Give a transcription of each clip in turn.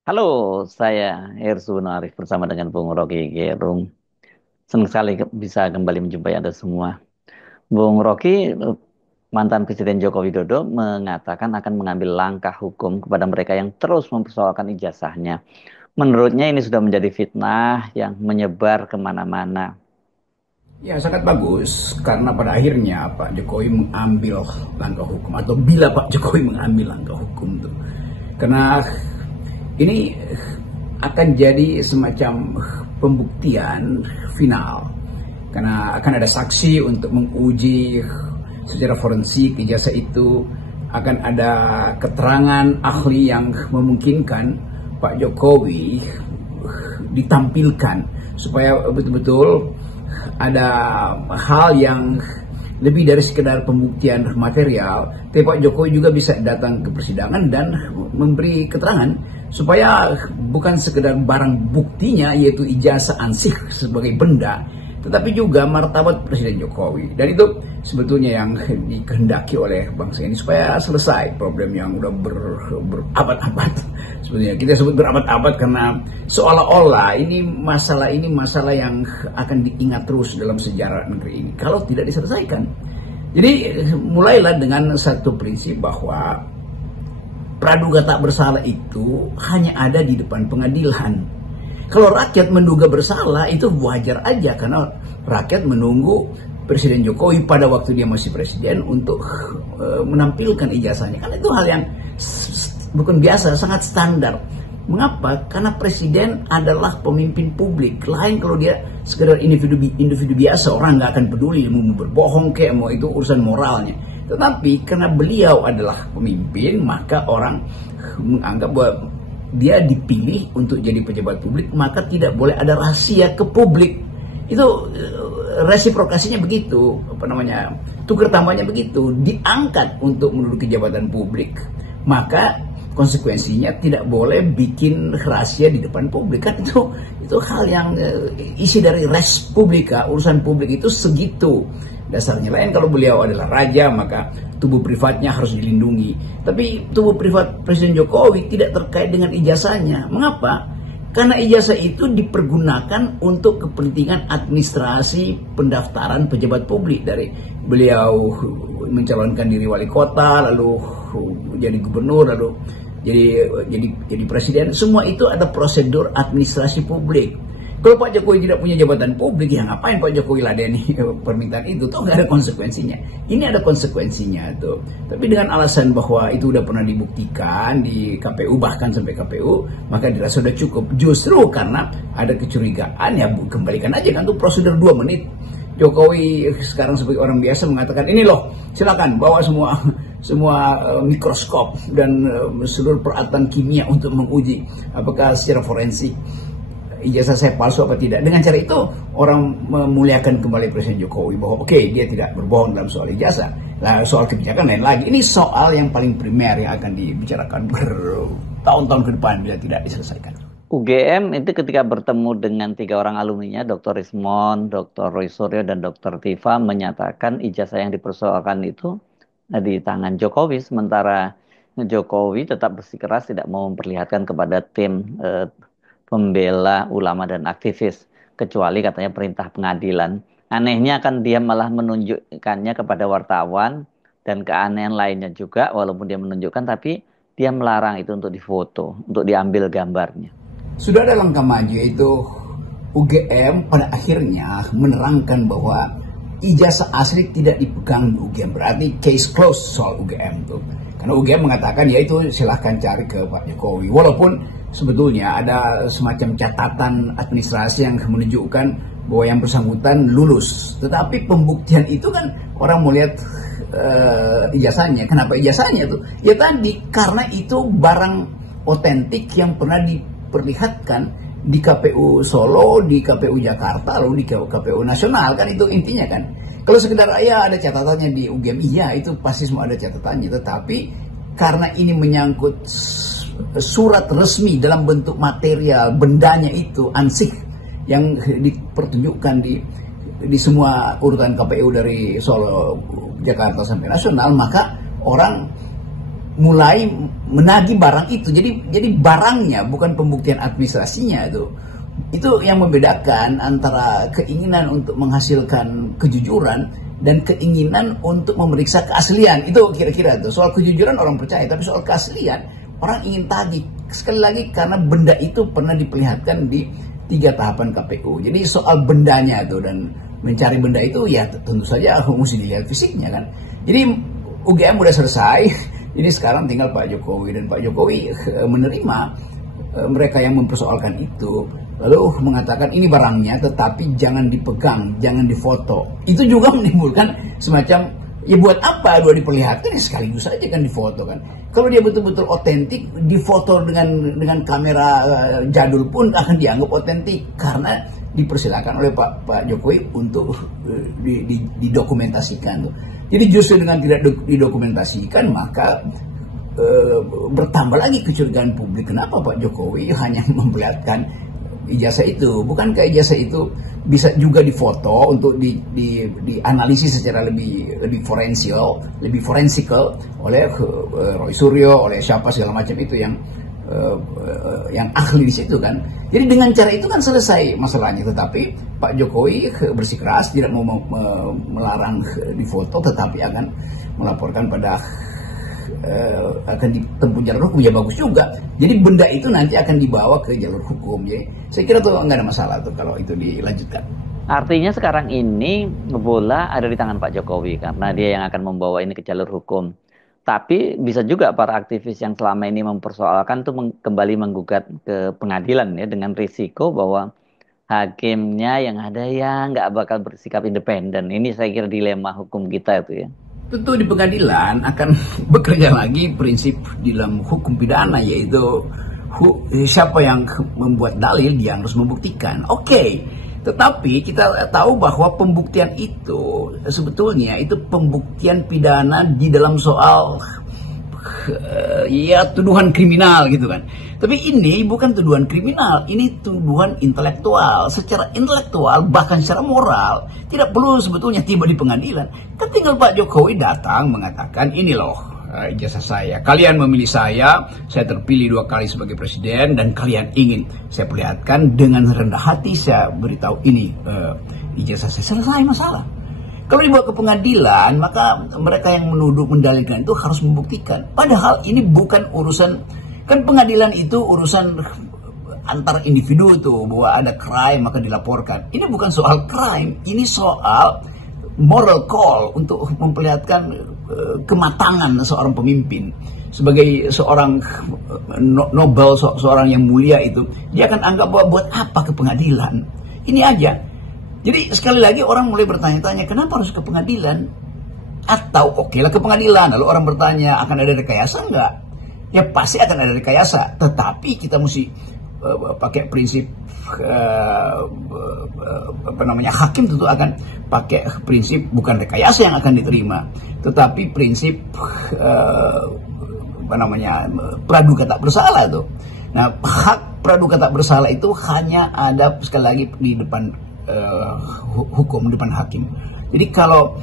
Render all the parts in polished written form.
Halo, saya Herssu Arif bersama dengan Bung Rocky Gerung. Senang sekali bisa kembali menjumpai Anda semua. Bung Rocky, mantan Presiden Joko Widodo mengatakan akan mengambil langkah hukum kepada mereka yang terus mempersoalkan ijazahnya. Menurutnya ini sudah menjadi fitnah yang menyebar kemana-mana. Ya, sangat bagus karena pada akhirnya Pak Jokowi mengambil langkah hukum atau bila Pak Jokowi mengambil langkah hukum tuh. Karena ini akan jadi semacam pembuktian final karena akan ada saksi untuk menguji secara forensik ijazah itu, akan ada keterangan ahli yang memungkinkan Pak Jokowi ditampilkan supaya betul-betul ada hal yang lebih dari sekedar pembuktian material. Tapi Pak Jokowi juga bisa datang ke persidangan dan memberi keterangan supaya bukan sekedar barang buktinya yaitu ijazah ansih sebagai benda, tetapi juga martabat Presiden Jokowi. Dan itu sebetulnya yang dikehendaki oleh bangsa ini supaya selesai problem yang udah berabad-abad. Sebetulnya kita sebut berabad-abad karena seolah-olah ini masalah yang akan diingat terus dalam sejarah negeri ini kalau tidak diselesaikan. Jadi mulailah dengan satu prinsip bahwa praduga tak bersalah itu hanya ada di depan pengadilan. Kalau rakyat menduga bersalah itu wajar aja karena rakyat menunggu Presiden Jokowi pada waktu dia masih presiden untuk menampilkan ijazahnya. Karena itu hal yang bukan biasa, sangat standar. Mengapa? Karena presiden adalah pemimpin publik. Lain kalau dia sekedar individu biasa, orang nggak akan peduli mau berbohong kayak mau itu urusan moralnya. Tetapi karena beliau adalah pemimpin, maka orang menganggap bahwa dia dipilih untuk jadi pejabat publik, maka tidak boleh ada rahasia ke publik. Itu resiprokasinya begitu, tukar tambahnya begitu, diangkat untuk menduduki jabatan publik. Maka konsekuensinya tidak boleh bikin rahasia di depan publik. Kan itu hal yang isi dari res publika, urusan publik itu segitu dasarnya. Lain kalau beliau adalah raja, maka tubuh privatnya harus dilindungi. Tapi tubuh privat Presiden Jokowi tidak terkait dengan ijazahnya. Mengapa? Karena ijazah itu dipergunakan untuk kepentingan administrasi pendaftaran pejabat publik. Dari beliau mencalonkan diri wali kota, lalu jadi gubernur, lalu jadi presiden. Semua itu ada prosedur administrasi publik. Kalau Pak Jokowi tidak punya jabatan publik, ya ngapain Pak Jokowi ladeni permintaan itu? Toh nggak ada konsekuensinya. Ini ada konsekuensinya tuh. Tapi dengan alasan bahwa itu udah pernah dibuktikan di KPU, bahkan sampai KPU, maka dirasa sudah cukup. Justru karena ada kecurigaan, ya kembalikan aja kan tuh prosedur 2 menit. Jokowi sekarang sebagai orang biasa mengatakan, ini loh, silakan bawa semua mikroskop dan seluruh peralatan kimia untuk menguji apakah secara forensik ijazah saya palsu apa tidak. Dengan cara itu orang memuliakan kembali Presiden Jokowi bahwa oke, dia tidak berbohong dalam soal ijazah. Nah, soal kebijakan lain lagi. Ini soal yang paling primer yang akan dibicarakan bertahun-tahun ke depan bila tidak diselesaikan. UGM itu ketika bertemu dengan 3 orang alumninya, Dr. Rismon, Dr. Roy Suryo, dan Dr. Tifa menyatakan ijazah yang dipersoalkan itu di tangan Jokowi, sementara Jokowi tetap bersikeras tidak mau memperlihatkan kepada tim pembela ulama dan aktivis, kecuali katanya perintah pengadilan. Anehnya kan dia malah menunjukkannya kepada wartawan, dan keanehan lainnya juga, walaupun dia menunjukkan, tapi dia melarang itu untuk difoto, untuk diambil gambarnya. Sudah ada langkah maju, yaitu UGM pada akhirnya menerangkan bahwa ijazah asli tidak dipegang UGM. Berarti case closed soal UGM tuh. Karena UGM mengatakan ya itu silahkan cari ke Pak Jokowi. Walaupun sebetulnya ada semacam catatan administrasi yang menunjukkan bahwa yang bersangkutan lulus. Tetapi pembuktian itu kan orang mau lihat ijazahnya. Kenapa ijazahnya tuh? Ya tadi karena itu barang otentik yang pernah diperlihatkan di KPU Solo, di KPU Jakarta, lalu di KPU Nasional, kan itu intinya kan. Kalau sekedar ya ada catatannya di UGM, iya itu pasti semua ada catatannya. Tetapi karena ini menyangkut surat resmi dalam bentuk material, bendanya itu ansih yang dipertunjukkan di semua urutan KPU dari Solo, Jakarta sampai nasional, maka orang mulai menagih barang itu. Jadi barangnya bukan pembuktian administrasinya itu yang membedakan antara keinginan untuk menghasilkan kejujuran dan keinginan untuk memeriksa keaslian. Itu kira-kira tuh. Soal kejujuran orang percaya, tapi soal keaslian orang ingin tagih. Sekali lagi karena benda itu pernah diperlihatkan di 3 tahapan KPU. Jadi soal bendanya tuh dan mencari benda itu ya tentu saja mesti dilihat fisiknya kan. Jadi UGM udah selesai. Jadi sekarang tinggal Pak Jokowi, dan Pak Jokowi menerima mereka yang mempersoalkan itu, lalu mengatakan ini barangnya tetapi jangan dipegang, jangan difoto. Itu juga menimbulkan semacam, ya buat apa dua diperlihatkan, ya sekaligus saja kan difoto kan. Kalau dia betul-betul otentik, difoto dengan kamera jadul pun akan dianggap otentik karena dipersilakan oleh Pak Jokowi untuk didokumentasikan tuh. Jadi justru dengan tidak didokumentasikan maka bertambah lagi kecurigaan publik. Kenapa Pak Jokowi hanya memperlihatkan ijazah itu? Bukankah ijazah itu bisa juga difoto untuk dianalisis secara lebih forensikal oleh Roy Suryo, oleh siapa segala macam itu yang ahli di situ kan. Jadi dengan cara itu kan selesai masalahnya. Tetapi Pak Jokowi bersikeras tidak mau melarang difoto, tetapi akan melaporkan pada akan ditempuh jalur hukum. Ya bagus juga. Jadi benda itu nanti akan dibawa ke jalur hukum. Jadi saya kira tuh nggak ada masalah tuh kalau itu dilanjutkan. Artinya sekarang ini bola ada di tangan Pak Jokowi karena dia yang akan membawa ini ke jalur hukum. Tapi bisa juga para aktivis yang selama ini mempersoalkan tuh kembali menggugat ke pengadilan ya, dengan risiko bahwa hakimnya yang ada ya nggak bakal bersikap independen. Ini saya kira dilema hukum kita itu ya. Tentu di pengadilan akan bekerja lagi prinsip di dalam hukum pidana, yaitu siapa yang membuat dalil dia harus membuktikan. Oke. Tetapi kita tahu bahwa pembuktian itu sebetulnya itu pembuktian pidana di dalam soal ya tuduhan kriminal gitu kan. Tapi ini bukan tuduhan kriminal, ini tuduhan intelektual. Secara intelektual bahkan secara moral tidak perlu sebetulnya tiba di pengadilan. Kan tinggal Pak Jokowi datang mengatakan ini loh ijazah saya. Kalian memilih saya terpilih 2 kali sebagai presiden dan kalian ingin saya perlihatkan dengan rendah hati, saya beritahu ini ijazah saya. Selesai masalah. Kalau dibawa ke pengadilan, maka mereka yang menuduh mendalilkan itu harus membuktikan. Padahal ini bukan urusan, kan pengadilan itu urusan antar individu tuh, bahwa ada crime maka dilaporkan. Ini bukan soal crime, ini soal moral call untuk memperlihatkan kematangan seorang pemimpin. Sebagai seorang Nobel, seorang yang mulia itu, dia akan anggap bahwa buat apa ke pengadilan. Ini aja. Jadi sekali lagi orang mulai bertanya-tanya, kenapa harus ke pengadilan? Atau oke lah ke pengadilan, lalu orang bertanya, akan ada rekayasa enggak? Ya pasti akan ada rekayasa, tetapi kita mesti pakai prinsip hakim tentu akan pakai prinsip bukan rekayasa yang akan diterima, tetapi prinsip praduga tak bersalah tuh. Nah, hak praduga tak bersalah itu hanya ada sekali lagi di depan hukum, depan hakim. Jadi kalau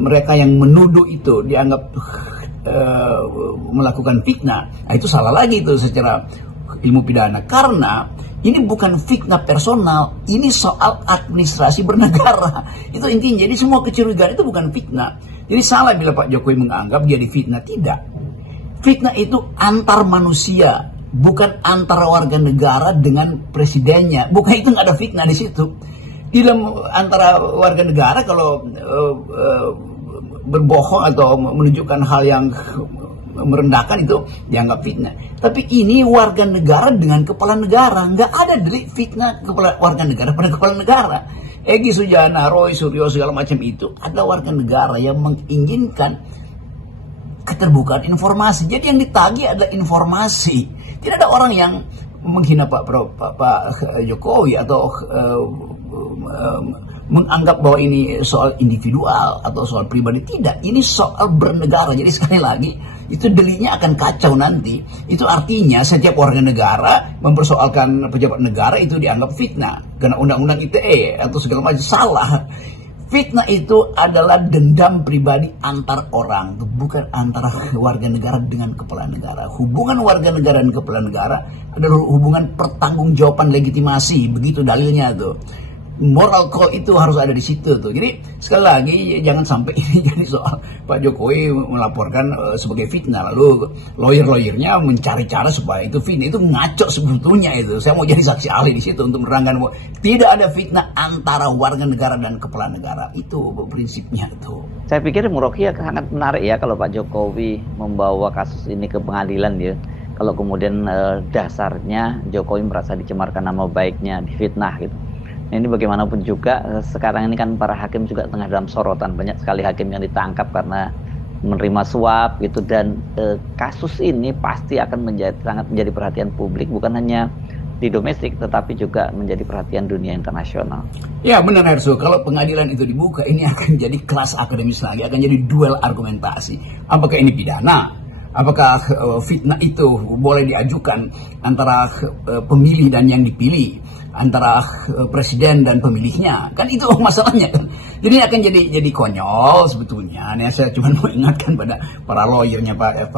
mereka yang menuduh itu dianggap melakukan fitnah, nah itu salah lagi itu secara ilmu pidana, karena ini bukan fitnah personal, ini soal administrasi bernegara. Itu intinya. Jadi semua kecurigaan itu bukan fitnah. Jadi salah bila Pak Jokowi menganggap dia difitnah. Tidak. Fitnah itu antar manusia, bukan antara warga negara dengan presidennya. Bukan, itu nggak ada fitnah di situ. Di dalam antara warga negara kalau berbohong atau menunjukkan hal yang merendahkan itu dianggap fitnah. Tapi ini warga negara dengan kepala negara, nggak ada delik fitnah kepala warga negara pada kepala negara. Egy Sujana, Roy Suryo segala macam itu adalah warga negara yang menginginkan keterbukaan informasi. Jadi yang ditagih adalah informasi. Tidak ada orang yang menghina Pak Jokowi atau menganggap bahwa ini soal individual atau soal pribadi. Tidak, ini soal bernegara. Jadi sekali lagi itu deliknya akan kacau nanti. Itu artinya setiap warga negara mempersoalkan pejabat negara itu dianggap fitnah karena undang-undang ITE atau segala macam. Salah. Fitnah itu adalah dendam pribadi antar orang, bukan antara warga negara dengan kepala negara. Hubungan warga negara dan kepala negara adalah hubungan pertanggungjawaban legitimasi, begitu dalilnya tuh. Moral call itu harus ada di situ tuh. Jadi sekali lagi jangan sampai ini jadi soal Pak Jokowi melaporkan sebagai fitnah, lalu lawyer-lawyernya mencari cara supaya itu fitnah. Itu ngaco sebetulnya itu. Saya mau jadi saksi ahli di situ untuk menerangkan bahwa tidak ada fitnah antara warga negara dan kepala negara. Itu prinsipnya itu. Saya pikir Muroki sangat menarik ya kalau Pak Jokowi membawa kasus ini ke pengadilan ya. Kalau kemudian dasarnya Jokowi merasa dicemarkan nama baiknya, difitnah gitu. Ini bagaimanapun juga sekarang ini kan para hakim juga tengah dalam sorotan, banyak sekali hakim yang ditangkap karena menerima suap gitu, dan kasus ini pasti akan sangat menjadi perhatian publik, bukan hanya di domestik tetapi juga menjadi perhatian dunia internasional. Ya benar Herso, kalau pengadilan itu dibuka ini akan jadi kelas akademis lagi, akan jadi duel argumentasi. Apakah ini pidana? Apakah fitnah itu boleh diajukan antara pemilih dan yang dipilih, antara presiden dan pemilihnya? Kan itu masalahnya kan. Jadi akan jadi konyol sebetulnya. Nah, saya cuma mau ingatkan pada para lawyernya Pak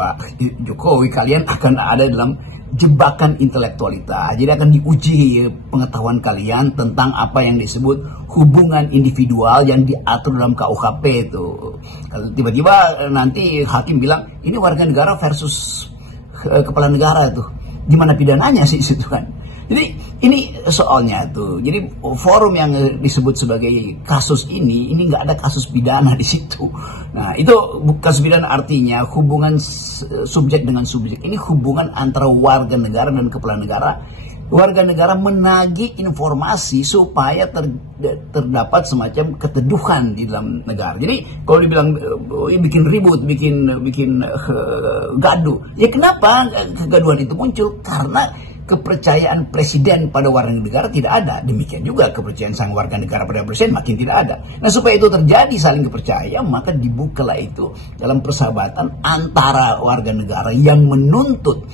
Jokowi, kalian akan ada dalam jebakan intelektualitas. Jadi akan diuji pengetahuan kalian tentang apa yang disebut hubungan individual yang diatur dalam KUHP itu. Kalau tiba-tiba nanti hakim bilang ini warga negara versus kepala negara itu, gimana pidananya sih situ kan? Jadi ini soalnya tuh. Jadi forum yang disebut sebagai kasus ini nggak ada kasus pidana di situ. Nah itu kasus pidana artinya hubungan subjek dengan subjek. Ini hubungan antara warga negara dan kepala negara. Warga negara menagih informasi supaya terdapat semacam keteduhan di dalam negara. Jadi kalau dibilang bikin ribut, bikin gaduh, ya kenapa kegaduhan itu muncul? Karena kepercayaan presiden pada warga negara tidak ada. Demikian juga kepercayaan sang warga negara pada presiden makin tidak ada. Nah supaya itu terjadi saling kepercayaan, maka dibukalah itu dalam persahabatan antara warga negara yang menuntut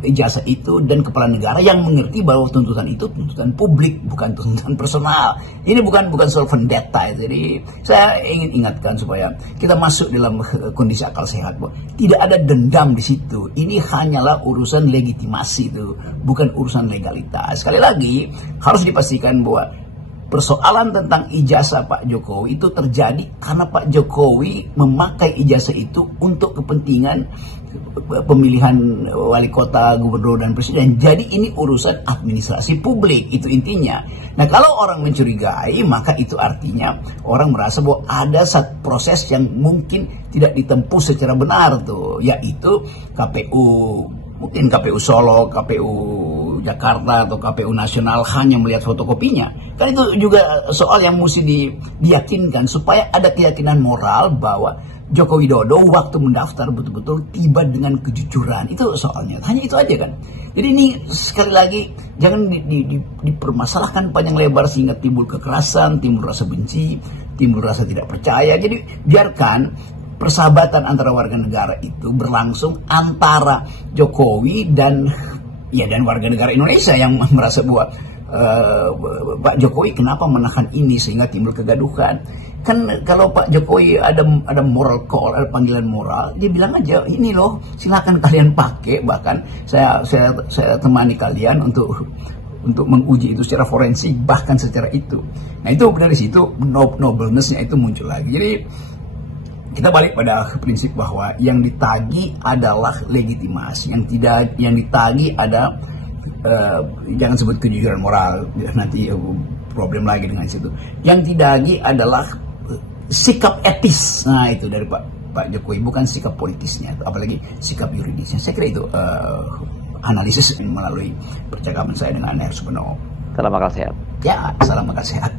ijazah itu dan kepala negara yang mengerti bahwa tuntutan itu tuntutan publik, bukan tuntutan personal. Ini bukan soal vendetta. Jadi saya ingin ingatkan supaya kita masuk dalam kondisi akal sehat, bahwa tidak ada dendam di situ. Ini hanyalah urusan legitimasi itu, bukan urusan legalitas. Sekali lagi harus dipastikan bahwa persoalan tentang ijazah Pak Jokowi itu terjadi karena Pak Jokowi memakai ijazah itu untuk kepentingan pemilihan wali kota, gubernur, dan presiden. Jadi ini urusan administrasi publik, itu intinya. Nah kalau orang mencurigai, maka itu artinya orang merasa bahwa ada satu proses yang mungkin tidak ditempuh secara benar tuh, yaitu KPU, mungkin KPU Solo, KPU Jakarta, atau KPU Nasional hanya melihat fotokopinya. Kan itu juga soal yang mesti diyakinkan supaya ada keyakinan moral bahwa Joko Widodo waktu mendaftar betul-betul tiba dengan kejujuran. Itu soalnya, hanya itu aja kan. Jadi ini sekali lagi jangan dipermasalahkan panjang lebar sehingga timbul kekerasan, timbul rasa benci, timbul rasa tidak percaya. Jadi biarkan persahabatan antara warga negara itu berlangsung antara Jokowi dan warga negara Indonesia yang merasa bahwa Pak Jokowi kenapa menahan ini sehingga timbul kegaduhan. Kan kalau Pak Jokowi ada moral call, ada panggilan moral, dia bilang aja ini loh, silakan kalian pakai, bahkan saya temani kalian untuk menguji itu secara forensik, bahkan secara itu. Nah itu dari situ nobleness-nya itu muncul lagi. Jadi kita balik pada prinsip bahwa yang ditagi adalah legitimasi, yang ditagi ada jangan sebut kejujuran moral, nanti problem lagi dengan situ. Yang ditagi adalah sikap etis. Nah itu dari Pak Jokowi, bukan sikap politisnya, apalagi sikap yuridisnya. Saya kira itu analisis melalui percakapan saya dengan Ernest Penowo. Salam akal sehat. Ya, salam akal sehat.